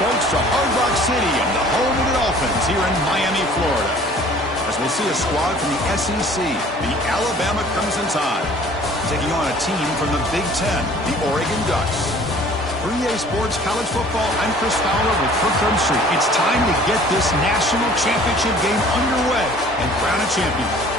folks, to Hard Rock City and the home of the Dolphins here in Miami, Florida. As we'll see a squad from the SEC, the Alabama Crimson Tide, taking on a team from the Big Ten, the Oregon Ducks. For EA Sports College Football, I'm Chris Fowler with Kirk Herbstreit. It's time to get this national championship game underway and crown a champion.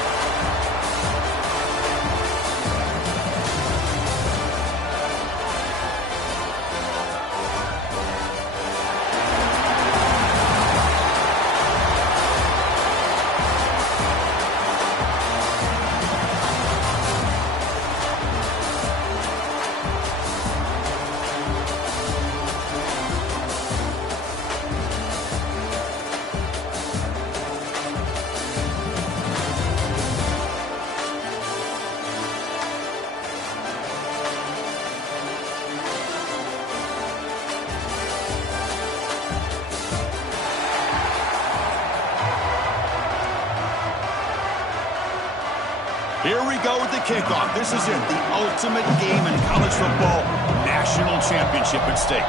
Here we go with the kickoff. This is it, the ultimate game in college football, national championship at stake.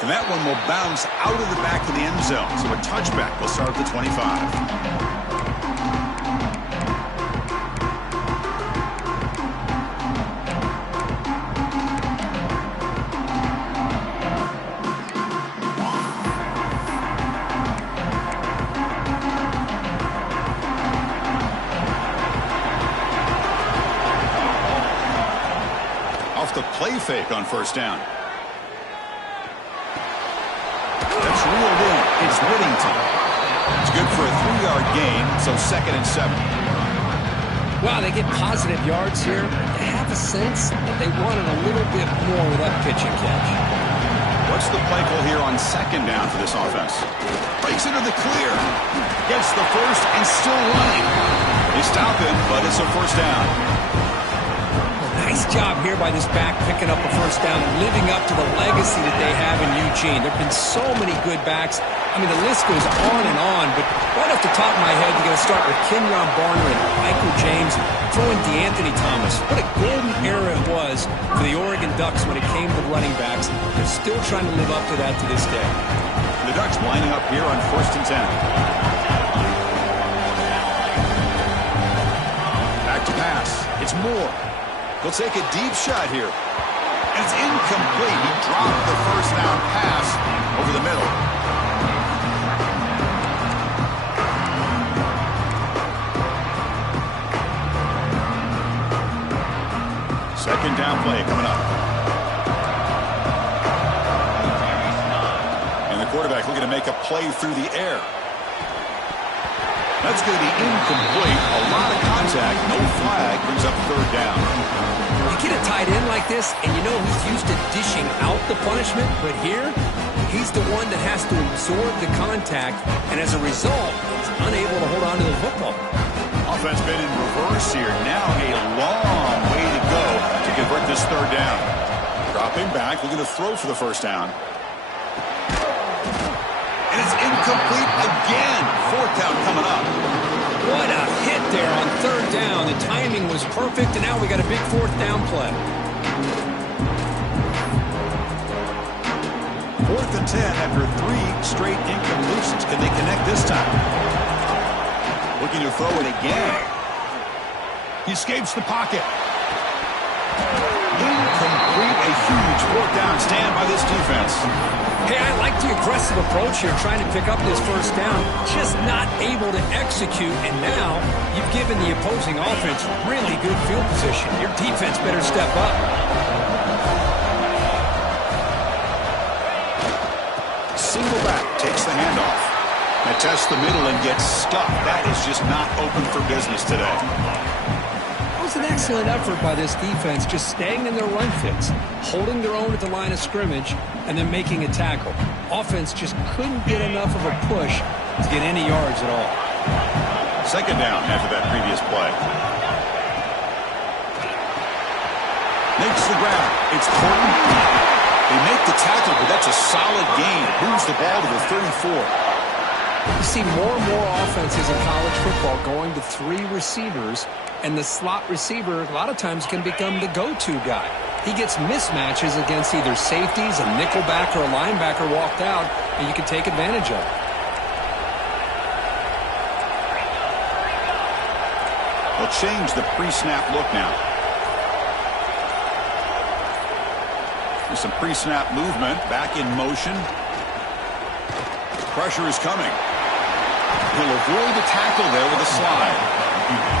And that one will bounce out of the back of the end zone, so a touchback will start at the 25. The play fake on first down. That's reeled in. It's Whittington. It's good for a 3-yard gain, so 2nd and 7. Wow, they get positive yards here. I have a sense that they wanted a little bit more with that pitch and catch. What's the play call here on 2nd down for this offense? Breaks into the clear. Gets the first and still running. They stop him, but it's a first down. Nice job here by this back picking up a first down, living up to the legacy that they have in Eugene. There have been so many good backs. I mean, the list goes on and on, but right off the top of my head, you're going to start with Kenyon Barner and Michael James, throwing DeAnthony Thomas. What a golden era it was for the Oregon Ducks when it came to running backs. They're still trying to live up to that to this day. The Ducks lining up here on 1st and 10. Back to pass. It's Moore. He'll take a deep shot here. And it's incomplete. He dropped the first down pass over the middle. Second down play coming up. And the quarterback looking to make a play through the air. That's going to be incomplete. A lot of contact. No flag. Brings up 3rd down. You get a tight end like this, and you know he's used to dishing out the punishment, but here, he's the one that has to absorb the contact, and as a result, he's unable to hold on to the football. Offense been in reverse here. Now a long way to go to convert this 3rd down. Dropping back, looking to throw for the first down. And it's incomplete again. 4th down coming up. What a hit there on 3rd down. The timing was perfect, and now we got a big 4th down play. 4th and 10 after 3 straight incompletions. Can they connect this time? Looking to throw it again. He escapes the pocket. Incomplete. A huge 4th down stand by this defense. Hey, I like the aggressive approach here, trying to pick up this first down, just not able to execute, and now you've given the opposing offense really good field position. Your defense better step up. Single back, takes the handoff. Attests the middle and gets stuck. That is just not open for business today. It was an excellent effort by this defense, just staying in their run fits, holding their own at the line of scrimmage, and then making a tackle. Offense just couldn't get enough of a push to get any yards at all. 2nd down after that previous play. Makes the grab. It's Horton. They make the tackle, but that's a solid gain. Moves the ball to the 34. You see more and more offenses in college football going to 3 receivers, and the slot receiver a lot of times can become the go-to guy. he gets mismatches against either safeties, a nickelback, or a linebacker walked out, and you can take advantage of it. They'll change the pre-snap look now. There's some pre-snap movement, back in motion. Pressure is coming. He'll avoid the tackle there with a slide.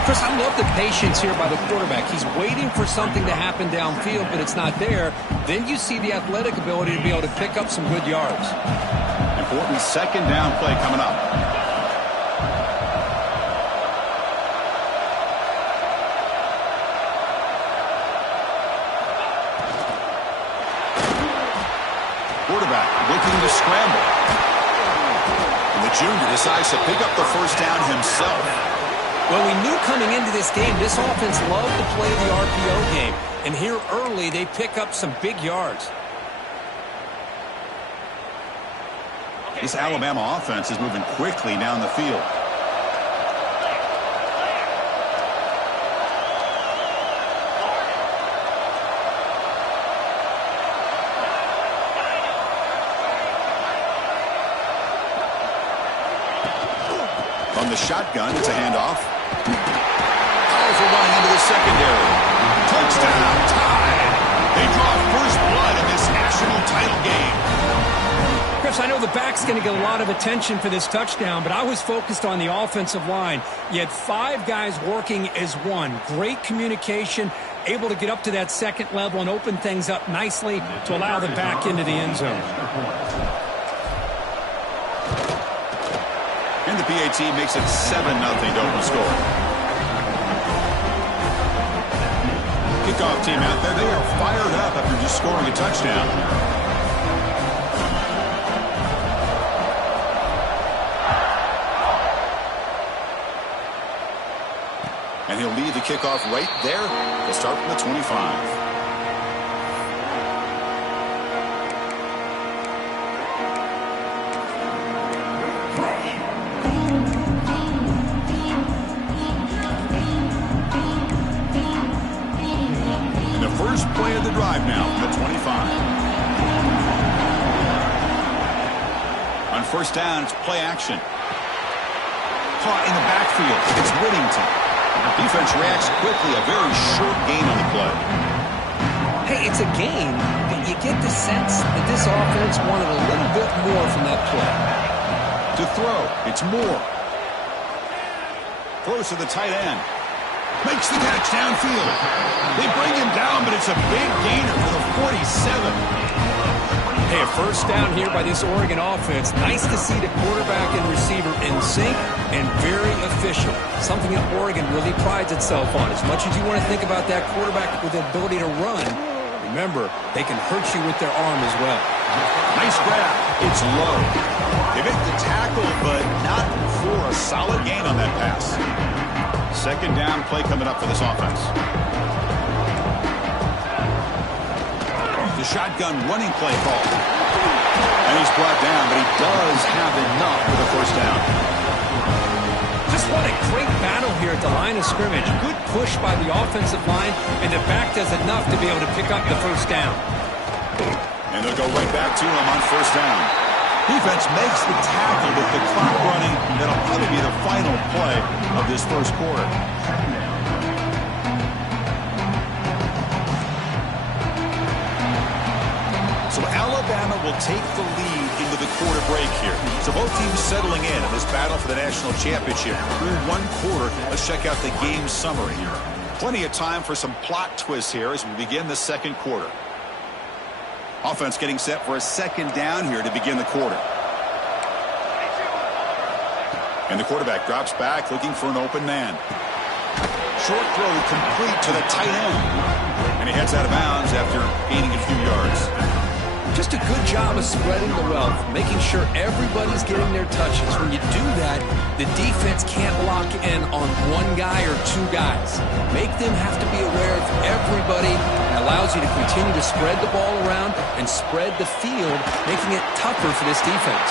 Chris, I love the patience here by the quarterback. He's waiting for something to happen downfield, but it's not there. Then you see the athletic ability to be able to pick up some good yards. Important second down play coming up. Quarterback looking to scramble. And the junior decides to pick up the first down himself. Well, we knew coming into this game, this offense loved to play the RPO game. And here early, they pick up some big yards. This Alabama offense is moving quickly down the field. From the shotgun, it's a handoff. Powerful running into the secondary. Touchdown, tied. They draw first blood in this national title game. Chris, I know the back's going to get a lot of attention for this touchdown, but I was focused on the offensive line. You had 5 guys working as one. Great communication, able to get up to that second level and open things up nicely to allow them back into the end zone. And the PAT makes it 7-0 to open score. Kickoff team out there. They are fired up after just scoring a touchdown. And he'll lead the kickoff right there. He'll start from the 25. First play of the drive now from the 25. On first down, it's play action. Caught in the backfield. It's Whittington. Defense reacts quickly. A very short gain on the play. Hey, it's a gain, but you get the sense that this offense wanted a little bit more from that play. To throw, it's Moore. Throws to the tight end. Makes the catch downfield. They bring him down, but it's a big gainer for the 47. Hey, a first down here by this Oregon offense. Nice to see the quarterback and receiver in sync and very efficient. Something that Oregon really prides itself on. As much as you want to think about that quarterback with the ability to run, remember, they can hurt you with their arm as well. Nice grab. It's low. They make the tackle, but not for a solid gain on that pass. Second down play coming up for this offense. The shotgun running play call. And he's brought down, but he does have enough for the first down. Just what a great battle here at the line of scrimmage. Good push by the offensive line, and the back does enough to be able to pick up the first down. And they'll go right back to him on first down. Defense makes the tackle with the clock running. That'll probably be the final play of this first quarter. So Alabama will take the lead into the quarter break here. So both teams settling in this battle for the national championship. Through one quarter, let's check out the game summary here. Plenty of time for some plot twists here as we begin the second quarter. Offense getting set for a second down here to begin the quarter. And the quarterback drops back looking for an open man. Short throw complete to the tight end. And he heads out of bounds after gaining a few yards. Just a good job of spreading the wealth, making sure everybody's getting their touches. When you do that, the defense can't lock in on one guy or 2 guys. Make them have to be aware of everybody. It allows you to continue to spread the ball around and spread the field, making it tougher for this defense.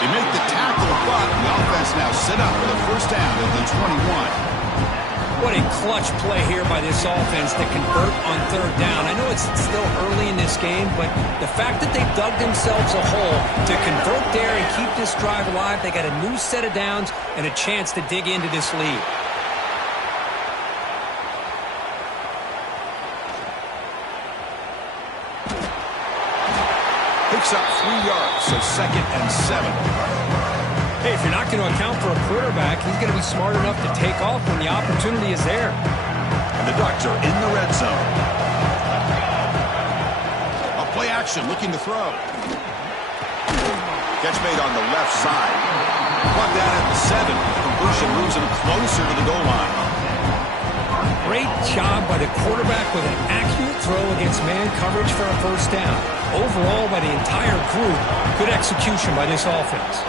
They make the tackle, but the offense now set up for the first down at the 21. What a clutch play here by this offense to convert on third down. I know it's still early in this game, but the fact that they dug themselves a hole to convert there and keep this drive alive, they got a new set of downs and a chance to dig into this lead. Picks up 3 yards, so 2nd and 7. Hey, if you're not going to account for a quarterback, he's going to be smart enough to take off when the opportunity is there. And the Ducks are in the red zone. A play action, looking to throw. Catch made on the left side. Plugged down at the 7. The completion moves him closer to the goal line. Great job by the quarterback with an accurate throw against man coverage for a first down. Overall, by the entire group, good execution by this offense.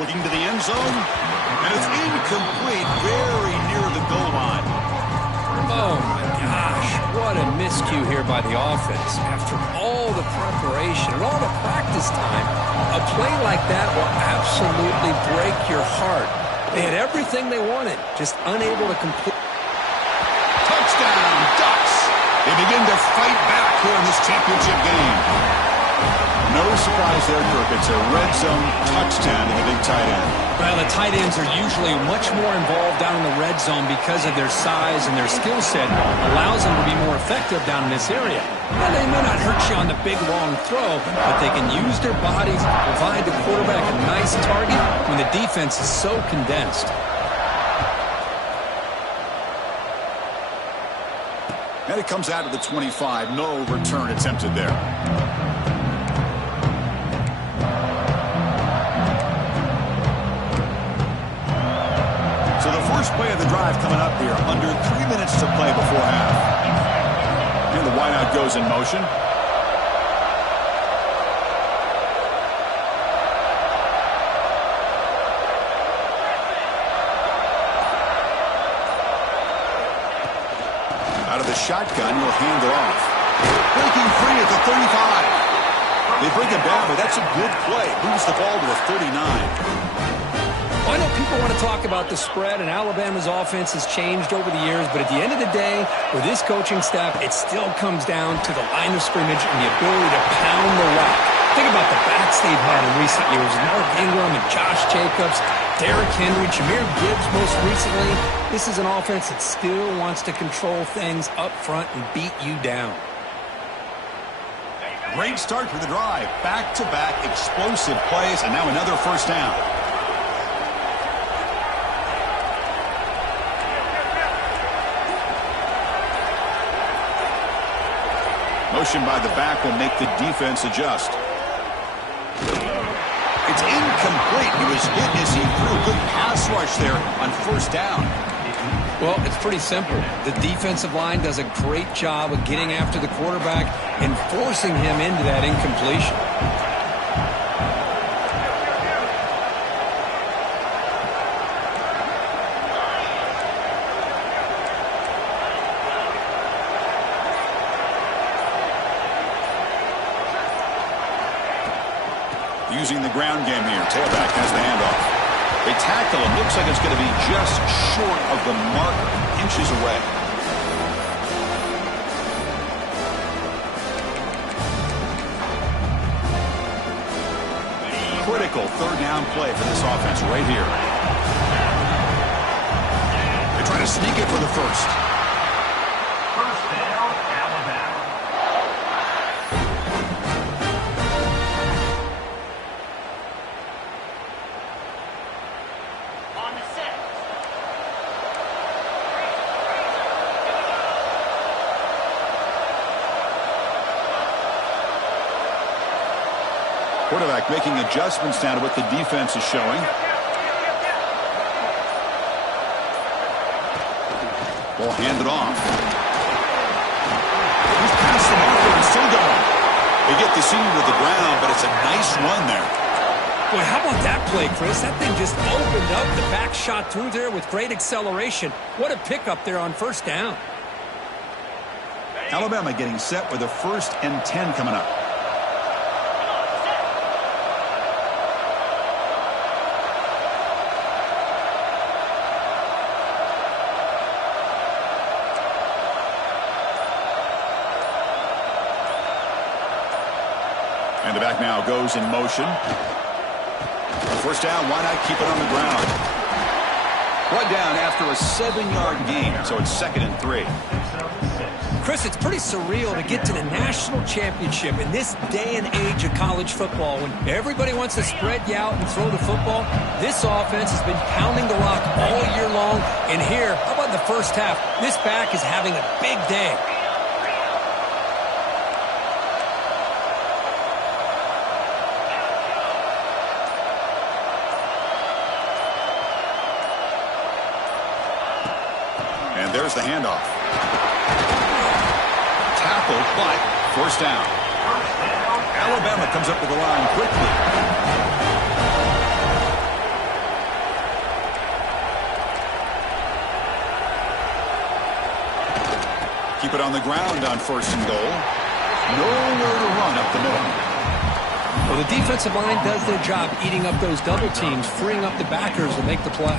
Looking to the end zone, and it's incomplete, very near the goal line. Oh, my gosh. What a miscue here by the offense. After all the preparation and all the practice time, a play like that will absolutely break your heart. They had everything they wanted, just unable to complete. Touchdown, Ducks! They begin to fight back here in this championship game. No surprise there, Kirk. It's a red zone touchdown to the big tight end. Well, the tight ends are usually much more involved down in the red zone because of their size and their skill set. Allows them to be more effective down in this area. Now, they may not hurt you on the big, long throw, but they can use their bodies to provide the quarterback a nice target when the defense is so condensed. And it comes out of the 25. No return attempted there. So the first play of the drive coming up here. Under 3 minutes to play before half. And the wideout goes in motion. Out of the shotgun, he'll hand it off. Breaking free at the 35. They bring him down, but that's a good play. Moves the ball to the 39. Well, I know people want to talk about the spread, and Alabama's offense has changed over the years, but at the end of the day, with this coaching staff, it still comes down to the line of scrimmage and the ability to pound the rock. Think about the backs they've had in recent years. Mark Ingram and Josh Jacobs, Derrick Henry, Jahmyr Gibbs most recently. This is an offense that still wants to control things up front and beat you down. Great start for the drive. Back-to-back explosive plays, and now another first down. Motion by the back will make the defense adjust. It's incomplete. He was hit as he threw a good pass rush there on first down. Well, it's pretty simple. The defensive line does a great job of getting after the quarterback and forcing him into that incompletion. Using the ground game here. Tailback has the handoff. They tackle him. Looks like it's going to be just short of the marker. Inches away. Critical third down play for this offense right here. They try to sneak it for the first. First down, Alabama. On the set. Quarterback making adjustments down to what the defense is showing. Ball handed off. He's past the marker and still going. They get the senior to the ground, but it's a nice run there. Boy, how about that play, Chris? That thing just opened up. The back shot through there with great acceleration. What a pickup there on first down. Alabama getting set with a 1st and 10 coming up. And the back now goes in motion. First down, why not keep it on the ground? One down after a 7-yard gain, so it's 2nd and 3. Chris, it's pretty surreal to get to the national championship in this day and age of college football when everybody wants to spread you out and throw the football. This offense has been pounding the rock all year long. And here, how about in the first half? This back is having a big day. And there's the handoff. Tackled, but first down. Alabama comes up to the line quickly. Keep it on the ground on 1st and goal. Nowhere to run up the middle. Well, the defensive line does their job eating up those double teams, freeing up the backers to make the play.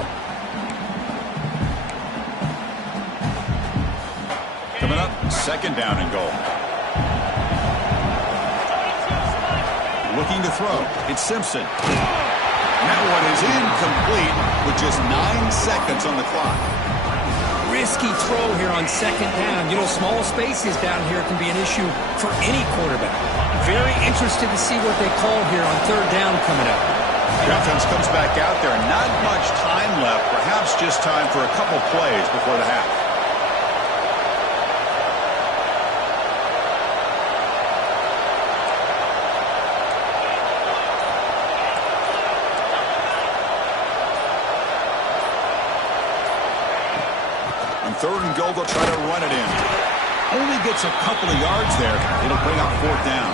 Coming up, 2nd down and goal. Looking to throw. It's Simpson. That one is incomplete with just 9 seconds on the clock. Risky throw here on 2nd down. You know, small spaces down here can be an issue for any quarterback. Very interested to see what they call here on 3rd down coming up. The offense comes back out there. Not much time left. Perhaps just time for a couple plays before the half. On 3rd and goal, they'll try to run it in. Only gets a couple of yards there. It'll bring up 4th down.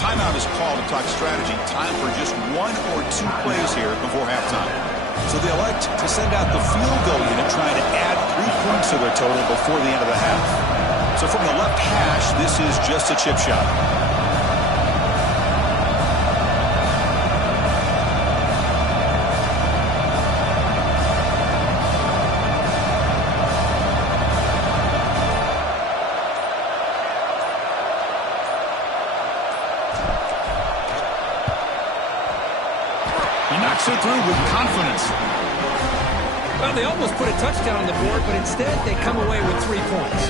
Timeout is called to talk strategy. Time for just 1 or 2 plays here before halftime. So they elect to send out the field goal unit, trying to add 3 points to their total before the end of the half. So from the left hash, this is just a chip shot. He knocks it through with confidence. Well, they almost put a touchdown on the board, but instead they come away with 3 points.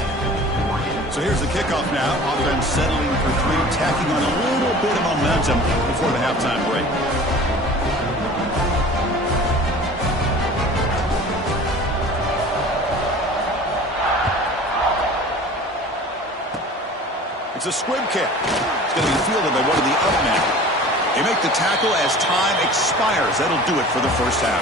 So here's the kickoff now. Offense settling for 3, tacking on a little bit of momentum before the halftime break. It's a squib kick. It's going to be fielded by one of the up men. They make the tackle as time expires. That'll do it for the first half.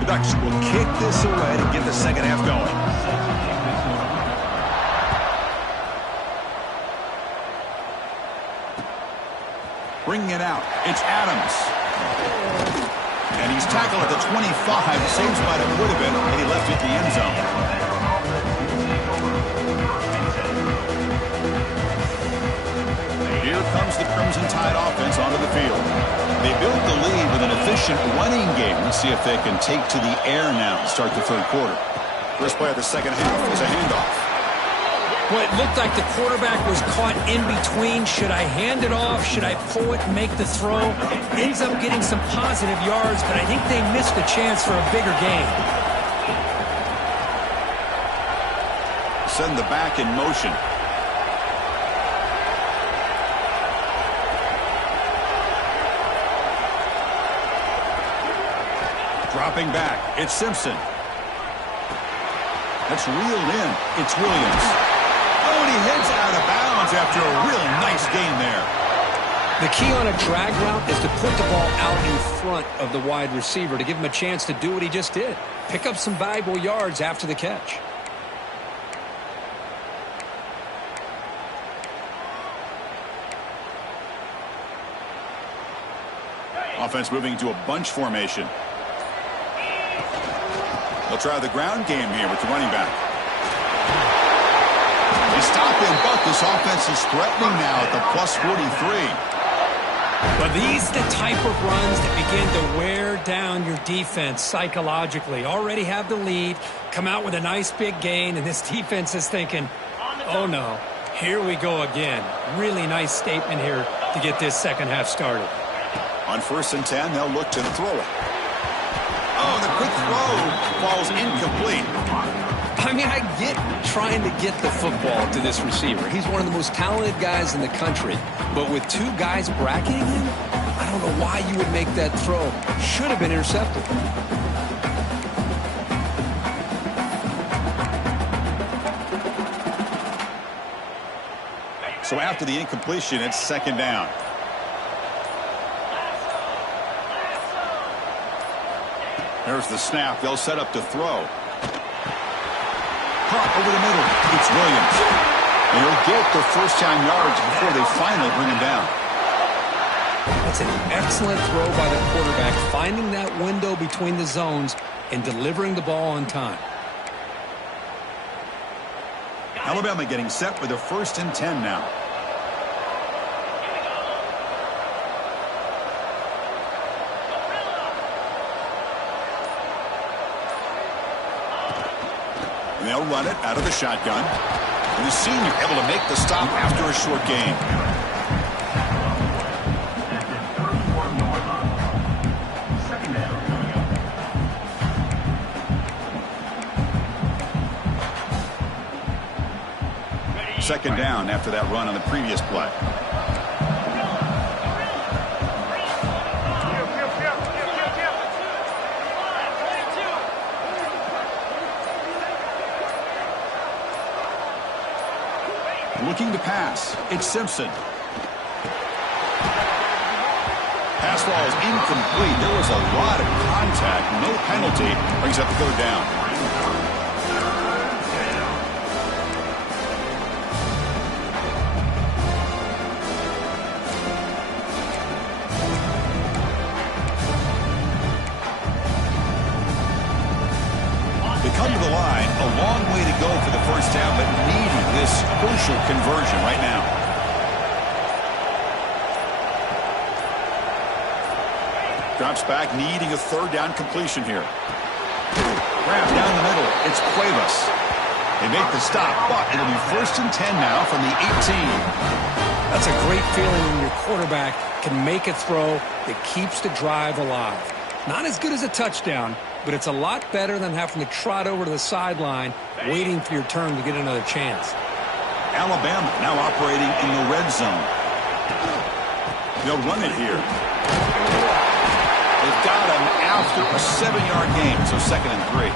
The Ducks will kick this away to get the second half going. Bringing it out, it's Adams. And he's tackled at the 25. Same spot it would have been, and he left it in the end zone. Here comes the Crimson Tide offense onto the field. They built the lead with an efficient running game. Let's see if they can take to the air now to start the 3rd quarter. First play of the second half is a handoff. Well, it looked like the quarterback was caught in between. Should I hand it off? Should I pull it and make the throw? Ends up getting some positive yards, but I think they missed a chance for a bigger gain. Send the back in motion. Dropping back, it's Simpson. That's reeled in. It's Williams. Oh, and he heads out of bounds after a real nice gain there. The key on a drag route is to put the ball out in front of the wide receiver to give him a chance to do what he just did. Pick up some valuable yards after the catch. Offense moving to a bunch formation. They'll try the ground game here with the running back. They stop him, but this offense is threatening now at the plus 43. Well, these are the type of runs that begin to wear down your defense psychologically. Already have the lead, come out with a nice big gain, and this defense is thinking, oh no, here we go again. Really nice statement here to get this second half started. On 1st and 10, they'll look to throw it. Oh, the quick throw falls incomplete. I mean, I get trying to get the football to this receiver. He's one of the most talented guys in the country. But with two guys bracketing him, I don't know why you would make that throw. Should have been intercepted. So after the incompletion, it's 2nd down. There's the snap. They'll set up to throw. Caught over the middle. It's Williams. And he'll get the first down yards before they finally bring him down. That's an excellent throw by the quarterback, finding that window between the zones and delivering the ball on time. Alabama getting set for the 1st and 10 now. They'll run it out of the shotgun. And the senior able to make the stop after a short gain. Second down after that run on the previous play. Looking to pass. It's Simpson. Pass ball is incomplete. There was a lot of contact. No penalty. Brings up 3rd down. They come to the line. A long way to go for the first down, but needing this crucial conversion right now. Drops back, needing a 3rd down completion here. Grab down the middle. It's Cuevas. They make the stop, but it'll be 1st and 10 now from the 18. That's a great feeling when your quarterback can make a throw that keeps the drive alive. Not as good as a touchdown, but it's a lot better than having to trot over to the sideline waiting for your turn to get another chance. Alabama now operating in the red zone. They'll run it here. They've got him after a 7-yard gain, so 2nd and 3.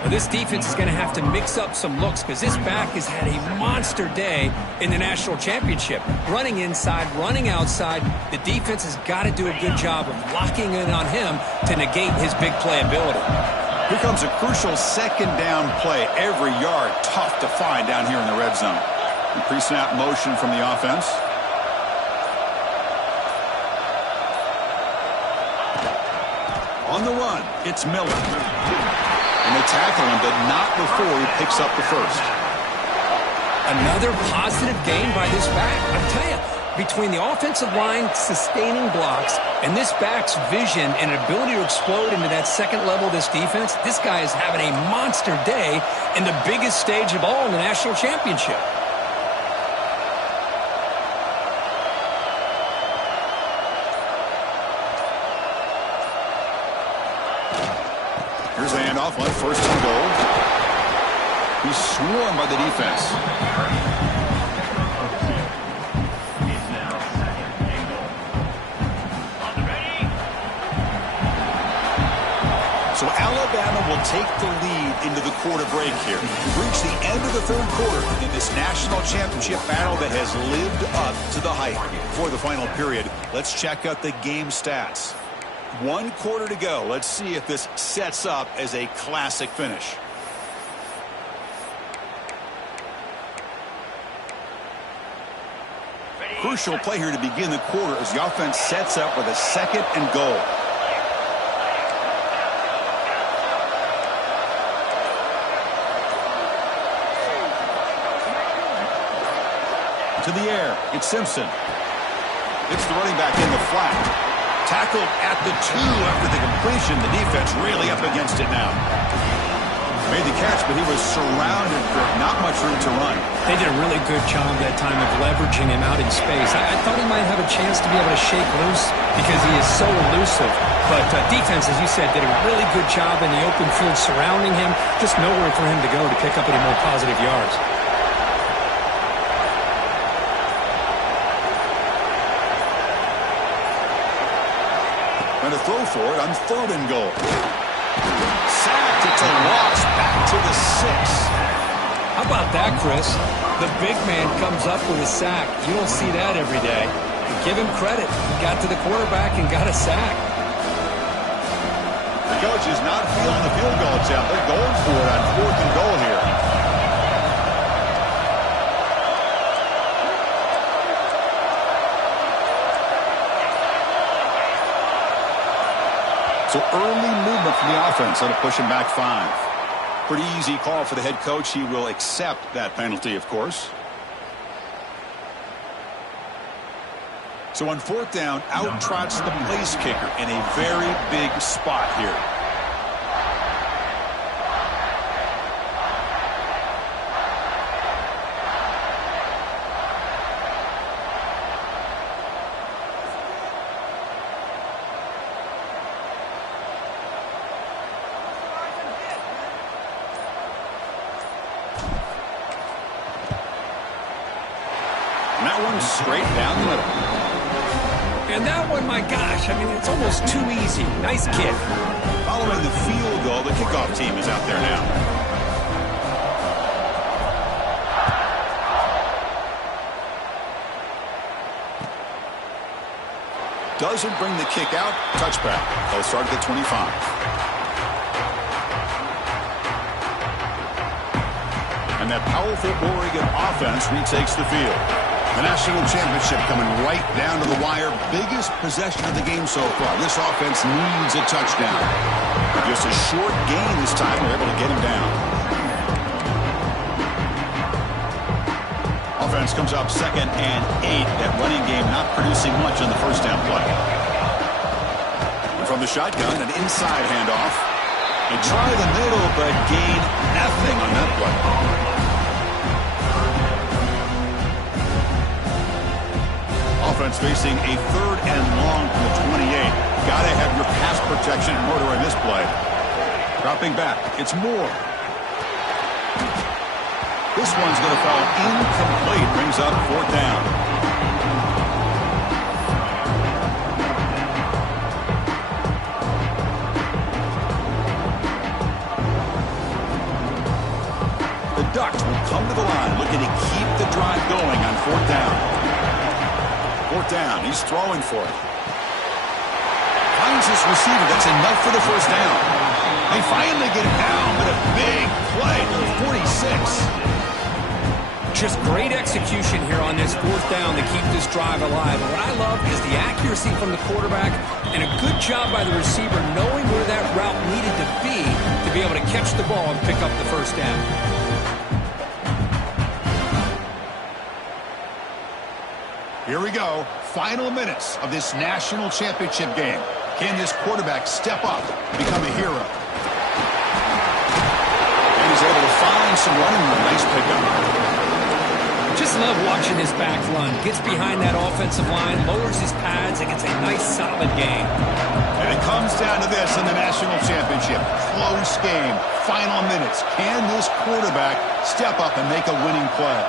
Well, this defense is going to have to mix up some looks because this back has had a monster day in the national championship. Running inside, running outside. The defense has got to do a good job of locking in on him to negate his big playability. Here comes a crucial 2nd down play. Every yard tough to find down here in the red zone. Pre-snap motion from the offense. On the run, it's Miller. And they tackle him, but not before he picks up the first. Another positive gain by this back. I tell you, between the offensive line sustaining blocks and this back's vision and ability to explode into that 2nd level of this defense, this guy is having a monster day in the biggest stage of all in the national championship. Here's the handoff on 1st and goal. He's swarmed by the defense. So Alabama will take the lead into the quarter break here. We've reached the end of the 3rd quarter in this national championship battle that has lived up to the hype. For the final period, let's check out the game stats. 1 quarter to go. Let's see if this sets up as a classic finish. Crucial play here to begin the quarter as the offense sets up with a 2nd and goal. To the air. It's Simpson. It's the running back in the flat. Tackled at the 2 after the completion. The defense really up against it now. Made the catch, but he was surrounded for not much room to run. They did a really good job that time of leveraging him out in space. I thought he might have a chance to be able to shake loose because he is so elusive. But defense, as you said, did a really good job in the open field surrounding him. Just nowhere for him to go to pick up any more positive yards. And to throw for it on 3rd and goal. Sacked. It's a loss back to the 6. How about that, Chris? The big man comes up with a sack. You don't see that every day. But give him credit. He got to the quarterback and got a sack. The coach is not feeling the field goal attempt. They're going for it on 4th and goal here. So early movement from the offense. That'll push him back 5. Pretty easy call for the head coach. He will accept that penalty, of course. So on 4th down, out trots the place kicker in a very big spot here. And that one's straight down the middle. And that one, my gosh, I mean, it's almost too easy. Nice kick. Following the field goal, the kickoff team is out there now. Doesn't bring the kick out. Touchback. They'll start at the 25. And that powerful Oregon offense retakes the field. The national championship coming right down to the wire. Biggest possession of the game so far. This offense needs a touchdown. Just a short gain this time. They're able to get him down. Offense comes up 2nd and 8. That running game not producing much on the first down play. And from the shotgun, an inside handoff. They try the middle, but gain nothing on that play. Offense facing a 3rd and long from the 28. Got to have your pass protection in order in this play. Dropping back. It's Moore. This one's going to fall incomplete. Brings up 4th down. The Ducks will come to the line looking to keep the drive going on 4th down. 4th down. He's throwing for it. Finds his receiver. That's enough for the first down. They finally get it down, but a big play to the 46. Just great execution here on this 4th down to keep this drive alive. And what I love is the accuracy from the quarterback and a good job by the receiver knowing where that route needed to be able to catch the ball and pick up the first down. Here we go. Final minutes of this national championship game. Can this quarterback step up and become a hero? And he's able to find some running room. Nice pickup. Just love watching this back run. Gets behind that offensive line, lowers his pads, and gets a nice solid gain. And it comes down to this in the national championship. Close game. Final minutes. Can this quarterback step up and make a winning play?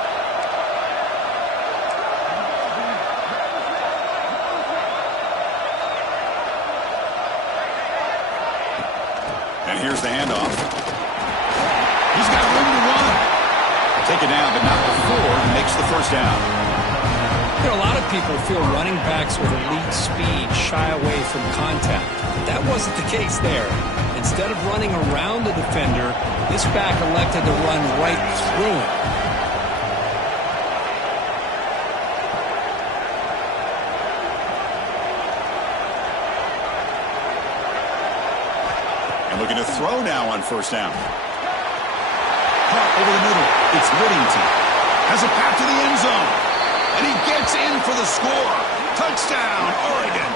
And here's the handoff. He's got room to run. Take it down, but not before he makes the first down. You know, a lot of people feel running backs with elite speed shy away from contact. But that wasn't the case there. Instead of running around the defender, this back elected to run right through him. Looking to throw now on first down. Caught over the middle. It's Whittington. Has a pass to the end zone. And he gets in for the score. Touchdown, Oregon.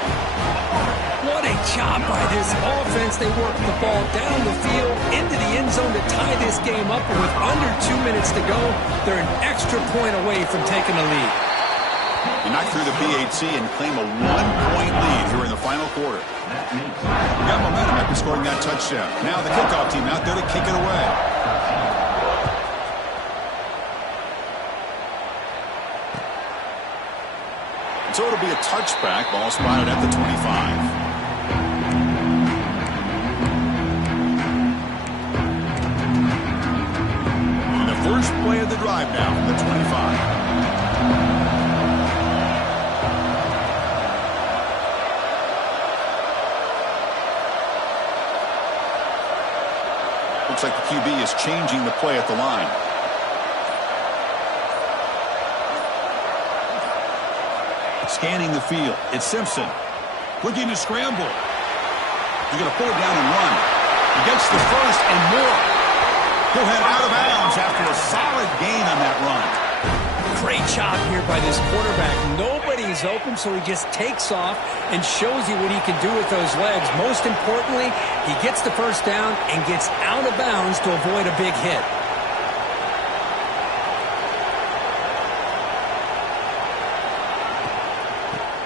What a job by this offense. They work the ball down the field into the end zone to tie this game up. And with under 2 minutes to go, they're an extra point away from taking the lead. You knock through the PAT and claim a 1-point lead here in the final quarter. We got momentum after scoring that touchdown. Now the kickoff team out there to kick it away. So it'll be a touchback. Ball spotted at the 25. First play of the drive now from the 25. Looks like the QB is changing the play at the line. Scanning the field. It's Simpson. Looking to scramble. He's going to pull it down and run. He gets the first and more. He'll head out of bounds after a solid gain on that run. Great job here by this quarterback. Nobody's open, so he just takes off and shows you what he can do with those legs. Most importantly, he gets the first down and gets out of bounds to avoid a big hit.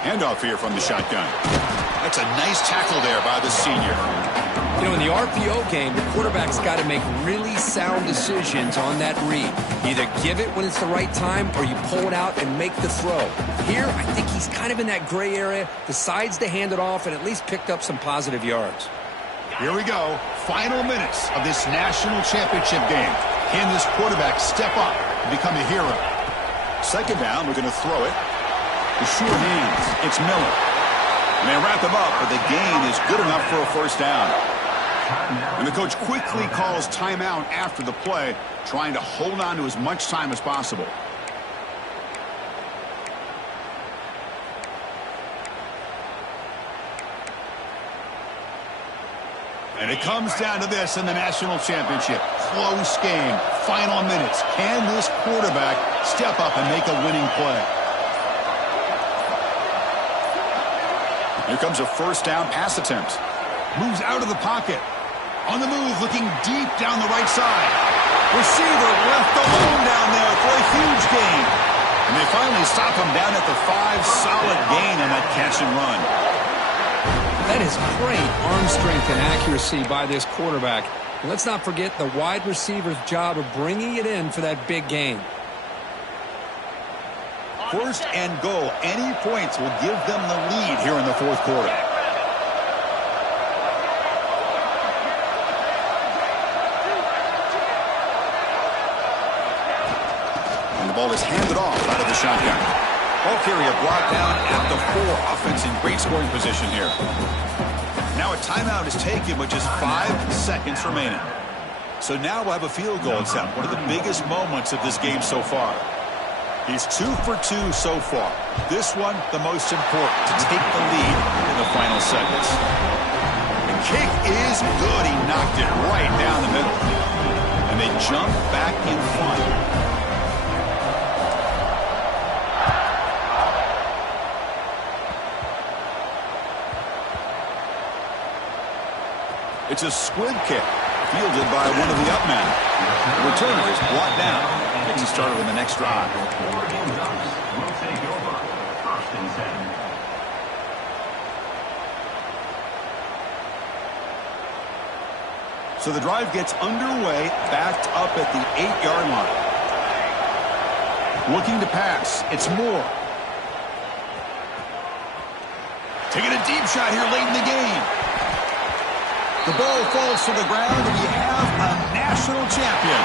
Handoff here from the shotgun. That's a nice tackle there by the senior. You know, in the RPO game, the quarterback's got to make really sound decisions on that read. Either give it when it's the right time or you pull it out and make the throw. Here, I think he's kind of in that gray area, decides to hand it off and at least picked up some positive yards. Here we go. Final minutes of this national championship game. Can this quarterback step up and become a hero? Second down, we're going to throw it. The sure hands. It's Miller. And they wrap him up, but the gain is good enough for a first down. And the coach quickly calls timeout after the play, trying to hold on to as much time as possible. And it comes down to this in the national championship. Close game. Final minutes. Can this quarterback step up and make a winning play? Here comes a first down pass attempt. Moves out of the pocket. On the move, looking deep down the right side. Receiver left alone down there for a huge gain. And they finally stop him down at the 5. Solid gain on that catch and run. That is great arm strength and accuracy by this quarterback. And let's not forget the wide receiver's job of bringing it in for that big gain. First and goal. Any points will give them the lead here in the fourth quarter. And the ball is handed off out of the shotgun. Ball carrier brought down at the 4. Offense in great scoring position here. Now a timeout is taken with just 5 seconds remaining. So now we'll have a field goal attempt. One of the biggest moments of this game so far. He's 2 for 2 so far. This one, the most important, to take the lead in the final seconds. The kick is good. He knocked it right down the middle. And they jump back in front. It's a squib kick, fielded by one of the up men. The returner is brought down. Gets you started on the next drive. Oregon Ducks will take over. First and 10. So the drive gets underway, backed up at the 8-yard line. Looking to pass. It's Moore. Taking a deep shot here late in the game. The ball falls to the ground, and you have a national champion.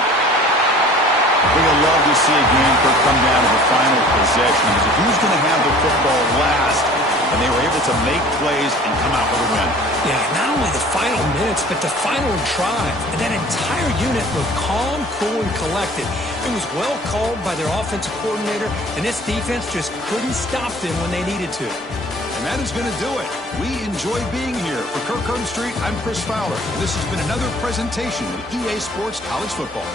We're going to love to see a game come down to the final possession. Who's going to have the football last? And they were able to make plays and come out with a win. Yeah, not only the final minutes, but the final drive. And that entire unit looked calm, cool, and collected. It was well called by their offensive coordinator, and this defense just couldn't stop them when they needed to. And that is going to do it. We enjoy being here. For Kirkland Street, I'm Chris Fowler. This has been another presentation of EA Sports College Football.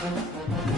down.